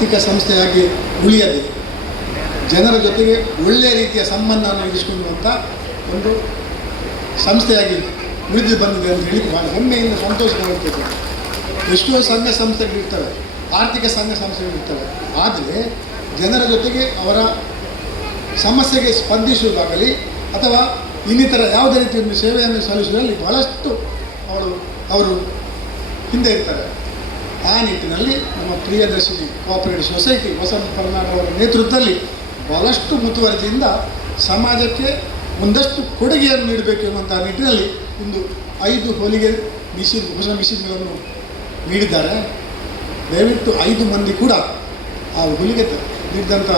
ಆರ್ಥಿಕ ಸಂಸ್ಥೆಯಾಗಿ ಉಳಿಯದೆ ಜನರ ಜೊತೆಗೆ ಒಳ್ಳೆಯ ರೀತಿಯ ಸಂಬಂಧವನ್ನು ಇರಿಸಿಕೊಳ್ಳುವಂಥ ಒಂದು ಸಂಸ್ಥೆಯಾಗಿ ಉಳಿದು ಬಂದಿದೆ ಅಂತ ಹೇಳಿ ಭಾಳ ಹೆಮ್ಮೆಯಿಂದ ಸಂತೋಷವಾಗಿರ್ತದೆ. ಎಷ್ಟೋ ಸಂಘ ಸಂಸ್ಥೆಗಳಿರ್ತವೆ, ಆರ್ಥಿಕ ಸಂಘ ಸಂಸ್ಥೆಗಳಿರ್ತವೆ, ಆದರೆ ಜನರ ಜೊತೆಗೆ ಅವರ ಸಮಸ್ಯೆಗೆ ಸ್ಪಂದಿಸುವುದಾಗಲಿ ಅಥವಾ ಇನ್ನಿತರ ಯಾವುದೇ ರೀತಿಯ ಒಂದು ಸೇವೆಯನ್ನು ಸಲ್ಲಿಸುವುದರಲ್ಲಿ ಬಹಳಷ್ಟು ಅವರು ಹಿಂದೆ ಇರ್ತಾರೆ. ಆ ನಿಟ್ಟಿನಲ್ಲಿ ನಮ್ಮ ಪ್ರಿಯದರ್ಶಿನಿ ಕೋಆಪರೇಟಿವ್ ಸೊಸೈಟಿ ವಸಂತ ಪರ್ನಾಡ್ ಅವರ ನೇತೃತ್ವದಲ್ಲಿ ಬಹಳಷ್ಟು ಮುತುವರ್ಜಿಯಿಂದ ಸಮಾಜಕ್ಕೆ ಒಂದಷ್ಟು ಕೊಡುಗೆಯನ್ನು ನೀಡಬೇಕು ಎನ್ನುವಂಥ ನಿಟ್ಟಿನಲ್ಲಿ ಇಂದು 5 ಹೊಲಿಗೆ ಹೊಸ ಮಿಷಿನ್ಗಳನ್ನು ನೀಡಿದ್ದಾರೆ. ದಯವಿಟ್ಟು 5 ಮಂದಿ ಕೂಡ ಆ ಹೊಲಿಗೆ ನೀಡಿದಂಥ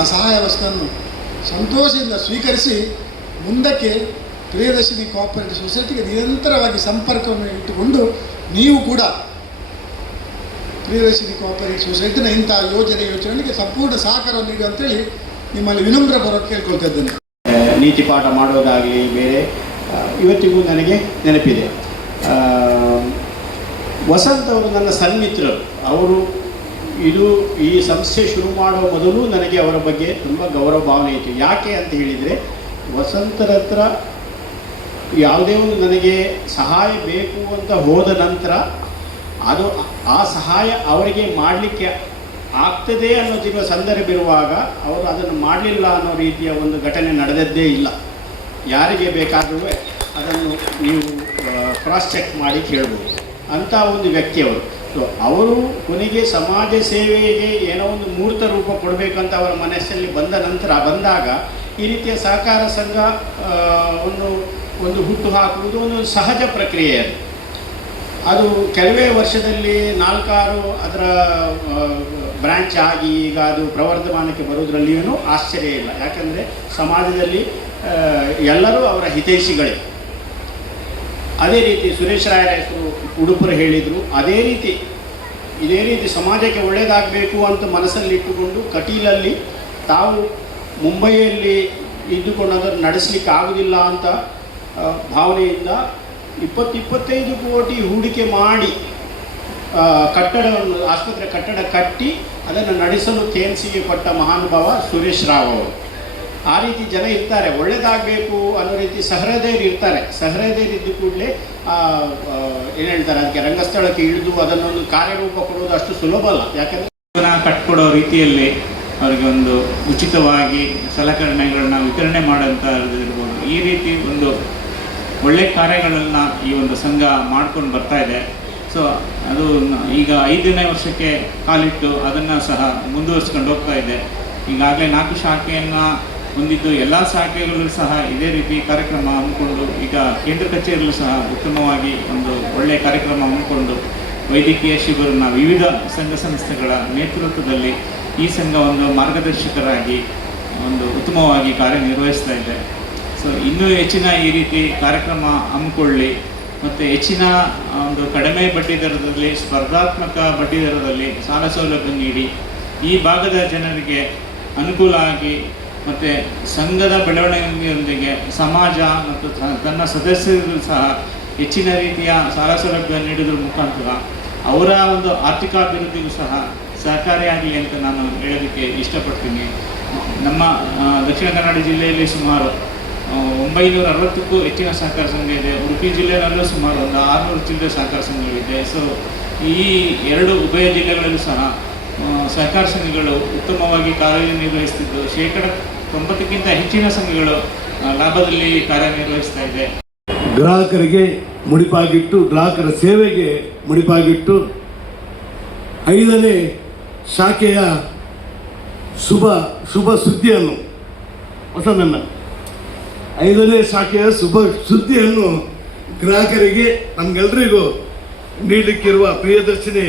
ಆ ಸಹಾಯ ವಸ್ತುವನ್ನು ಸಂತೋಷದಿಂದ ಸ್ವೀಕರಿಸಿ ಮುಂದಕ್ಕೆ ಪ್ರಿಯದರ್ಶಿನಿ ಕೋಆಪರೇಟಿವ್ ಸೊಸೈಟಿಗೆ ನಿರಂತರವಾಗಿ ಸಂಪರ್ಕವನ್ನು ಇಟ್ಟುಕೊಂಡು ನೀವು ಕೂಡ ಪ್ರಿಯದರ್ಶಿನಿ ಕೋಆಪರೇಟಿವ್ ಸೊಸೈಟಿನ ಇಂಥ ಯೋಜನೆಗಳಿಗೆ ಸಂಪೂರ್ಣ ಸಹಕಾರವನ್ನು ನೀಡಿ ಅಂತೇಳಿ ನಿಮ್ಮಲ್ಲಿ ವಿನಮ್ರಪೂರ್ವಕ ಕೇಳ್ಕೊಳ್ತಾ ಇದ್ದೇನೆ. ನೀತಿ ಪಾಠ ಮಾಡೋದಾಗಲಿ ಬೇರೆ ಇವತ್ತಿಗೂ ನನಗೆ ನೆನಪಿದೆ. ವಸಂತ್ ಅವರು ನನ್ನ ಸನ್ಮಿತ್ರರು. ಅವರು ಈ ಸಂಸ್ಥೆ ಶುರು ಮಾಡೋ ಮೊದಲು ನನಗೆ ಅವರ ಬಗ್ಗೆ ತುಂಬ ಗೌರವ ಭಾವನೆ ಇತ್ತು. ಯಾಕೆ ಅಂತ ಹೇಳಿದರೆ, ವಸಂತರ ಹತ್ರ ಯಾವುದೇ ಒಂದು ನನಗೆ ಸಹಾಯ ಬೇಕು ಅಂತ ಹೋದ ನಂತರ ಆ ಸಹಾಯ ಅವರಿಗೆ ಮಾಡಲಿಕ್ಕೆ ಆಗ್ತದೆ ಅನ್ನೋದಿರುವ ಸಂದರ್ಭ ಇರುವಾಗ ಅವರು ಅದನ್ನು ಮಾಡಲಿಲ್ಲ ಅನ್ನೋ ರೀತಿಯ ಒಂದು ಘಟನೆ ನಡೆದದ್ದೇ ಇಲ್ಲ. ಯಾರಿಗೆ ಬೇಕಾದರೂ ಅದನ್ನು ನೀವು ಕ್ರಾಸ್ ಚೆಕ್ ಮಾಡಿ ಕೇಳ್ಬೋದು. ಅಂಥ ಒಂದು ವ್ಯಕ್ತಿ ಅವರು. ಸೊ ಅವರು ಕೊನೆಗೆ ಸಮಾಜ ಸೇವೆಗೆ ಏನೋ ಒಂದು ಮೂರ್ತ ರೂಪ ಕೊಡಬೇಕಂತ ಅವರ ಮನಸ್ಸಲ್ಲಿ ಬಂದಾಗ ಈ ರೀತಿಯ ಸಹಕಾರ ಸಂಘ ಒಂದು ಹುಟ್ಟು ಹಾಕುವುದು ಒಂದು ಸಹಜ ಪ್ರಕ್ರಿಯೆ. ಅದು ಕೆಲವೇ ವರ್ಷದಲ್ಲಿ 4-6 ಅದರ ಬ್ರ್ಯಾಂಚ್ ಆಗಿ ಈಗ ಅದು ಪ್ರವರ್ಧಮಾನಕ್ಕೆ ಬರೋದ್ರಲ್ಲಿಯೂ ಆಶ್ಚರ್ಯ ಇಲ್ಲ. ಯಾಕಂದರೆ ಸಮಾಜದಲ್ಲಿ ಎಲ್ಲರೂ ಅವರ ಹಿತೈಷಿಗಳೇ. ಅದೇ ರೀತಿ ಸುರೇಶ್ ರಾಯರ ಹೆಸರು ಉಡುಪರು ಹೇಳಿದರು. ಇದೇ ರೀತಿ ಸಮಾಜಕ್ಕೆ ಒಳ್ಳೆಯದಾಗಬೇಕು ಅಂತ ಮನಸ್ಸಲ್ಲಿಟ್ಟುಕೊಂಡು ಕಟೀಲಲ್ಲಿ ತಾವು ಮುಂಬೈಯಲ್ಲಿ ಇದ್ದುಕೊಂಡು ಅದನ್ನು ನಡೆಸಲಿಕ್ಕೆ ಆಗೋದಿಲ್ಲ ಅಂತ ಭಾವನೆಯಿಂದ 20-25 ಕೋಟಿ ಹೂಡಿಕೆ ಮಾಡಿ ಆಸ್ಪತ್ರೆ ಕಟ್ಟಡ ಕಟ್ಟಿ ಅದನ್ನು ನಡೆಸಲು KMCಗೆ ಕೊಟ್ಟ ಮಹಾನುಭಾವ ಸುರೇಶ್ ರಾವ್ ಅವರು. ಆ ರೀತಿ ಜನ ಇರ್ತಾರೆ, ಒಳ್ಳೆಯದಾಗಬೇಕು ಅನ್ನೋ ರೀತಿ ಸಹೃದಯರು ಇರ್ತಾರೆ. ಸಹೃದಯರು ಇದ್ದ ಕೂಡಲೇ ಏನು ಹೇಳ್ತಾರೆ, ಅದಕ್ಕೆ ರಂಗಸ್ಥಳಕ್ಕೆ ಇಳಿದು ಅದನ್ನೊಂದು ಕಾರ್ಯರೂಪ ಕೊಡೋದು ಅಷ್ಟು ಸುಲಭ ಅಲ್ಲ. ಯಾಕಂದರೆ ಕಟ್ಕೊಡೋ ರೀತಿಯಲ್ಲಿ ಅವರಿಗೆ ಒಂದು ಉಚಿತವಾಗಿ ಸಲಕರಣೆಗಳನ್ನ ವಿತರಣೆ ಮಾಡೋಂಥದ್ದಿರ್ಬೋದು. ಈ ರೀತಿ ಒಂದು ಒಳ್ಳೆ ಕಾರ್ಯಗಳನ್ನು ಈ ಒಂದು ಸಂಘ ಮಾಡ್ಕೊಂಡು ಬರ್ತಾ ಇದೆ. ಸೊ ಅದು ಈಗ 5ನೇ ವರ್ಷಕ್ಕೆ ಕಾಲಿಟ್ಟು ಅದನ್ನು ಸಹ ಮುಂದುವರಿಸ್ಕೊಂಡು ಹೋಗ್ತಾ ಇದೆ. ಈಗಾಗಲೇ 4 ಶಾಖೆಯನ್ನು ಹೊಂದಿದ್ದು ಎಲ್ಲ ಶಾಖೆಗಳು ಸಹ ಇದೇ ರೀತಿ ಕಾರ್ಯಕ್ರಮ ಹಮ್ಮಿಕೊಂಡು ಈಗ ಕೇಂದ್ರ ಕಚೇರಿಯಲ್ಲೂ ಸಹ ಉತ್ತಮವಾಗಿ ಒಂದು ಒಳ್ಳೆಯ ಕಾರ್ಯಕ್ರಮ ಹಮ್ಮಿಕೊಂಡು ವೈದ್ಯಕೀಯ ಶಿಬಿರನ ವಿವಿಧ ಸಂಘ ಸಂಸ್ಥೆಗಳ ನೇತೃತ್ವದಲ್ಲಿ ಈ ಸಂಘ ಒಂದು ಮಾರ್ಗದರ್ಶಕರಾಗಿ ಒಂದು ಉತ್ತಮವಾಗಿ ಕಾರ್ಯನಿರ್ವಹಿಸ್ತಾ ಇದೆ. ಸೊ ಇನ್ನೂ ಹೆಚ್ಚಿನ ಈ ರೀತಿ ಕಾರ್ಯಕ್ರಮ ಹಮ್ಮಿಕೊಳ್ಳಿ ಮತ್ತು ಹೆಚ್ಚಿನ ಒಂದು ಕಡಿಮೆ ಬಡ್ಡಿ ದರದಲ್ಲಿ, ಸ್ಪರ್ಧಾತ್ಮಕ ಬಡ್ಡಿ ದರದಲ್ಲಿ ಸಾಲ ಸೌಲಭ್ಯ ನೀಡಿ ಈ ಭಾಗದ ಜನರಿಗೆ ಅನುಕೂಲ ಆಗಿ ಮತ್ತು ಸಂಘದ ಬೆಳವಣಿಗೆಯೊಂದಿಗೆ ಸಮಾಜ ಮತ್ತು ತನ್ನ ಸದಸ್ಯರು ಸಹ ಹೆಚ್ಚಿನ ರೀತಿಯ ಸಾಲ ಸೌಲಭ್ಯ ನೀಡೋದ್ರ ಮುಖಾಂತರ ಅವರ ಒಂದು ಆರ್ಥಿಕಾಭಿವೃದ್ಧಿಗೂ ಸಹ ಸಹಕಾರಿಯಾಗಲಿ ಅಂತ ನಾನು ಹೇಳೋದಕ್ಕೆ ಇಷ್ಟಪಡ್ತೀನಿ. ನಮ್ಮ ದಕ್ಷಿಣ ಕನ್ನಡ ಜಿಲ್ಲೆಯಲ್ಲಿ ಸುಮಾರು 960ಕ್ಕೂ ಹೆಚ್ಚಿನ ಸಹಕಾರ ಸಂಘ ಇದೆ. ಉಡುಪಿ ಜಿಲ್ಲೆಯಲ್ಲೂ ಸುಮಾರು ಒಂದು 600 ಚಿಲ್ಲರೆ ಸಹಕಾರ ಸಂಘಗಳಿದೆ. ಸೊ ಈ 2 ಉಭಯ ಜಿಲ್ಲೆಗಳಲ್ಲೂ ಸಹ ಸಹಕಾರ ಸಂಘಗಳು ಉತ್ತಮವಾಗಿ ಕಾರ್ಯನಿರ್ವಹಿಸ್ತಿದ್ದು 90%ಕ್ಕಿಂತ ಹೆಚ್ಚಿನ ಸಂಘಗಳು ಲಾಭದಲ್ಲಿ ಕಾರ್ಯನಿರ್ವಹಿಸ್ತಾ ಇದೆ. ಗ್ರಾಹಕರಿಗೆ ಮುಡಿಪಾಗಿಟ್ಟು, ಗ್ರಾಹಕರ ಸೇವೆಗೆ ಮುಡಿಪಾಗಿಟ್ಟು 5ನೇ ಶಾಖೆಯ ಶುಭ ಸುದ್ದಿಯನ್ನು ಹೊಸದನ್ನು 5ನೇ ಶಾಖೆಯ ಶುಭ ಸುದ್ದಿಯನ್ನು ಗ್ರಾಹಕರಿಗೆ ನಮಗೆಲ್ಲರಿಗೂ ನೀಡಲಿಕ್ಕಿರುವ ಪ್ರಿಯದರ್ಶಿನಿ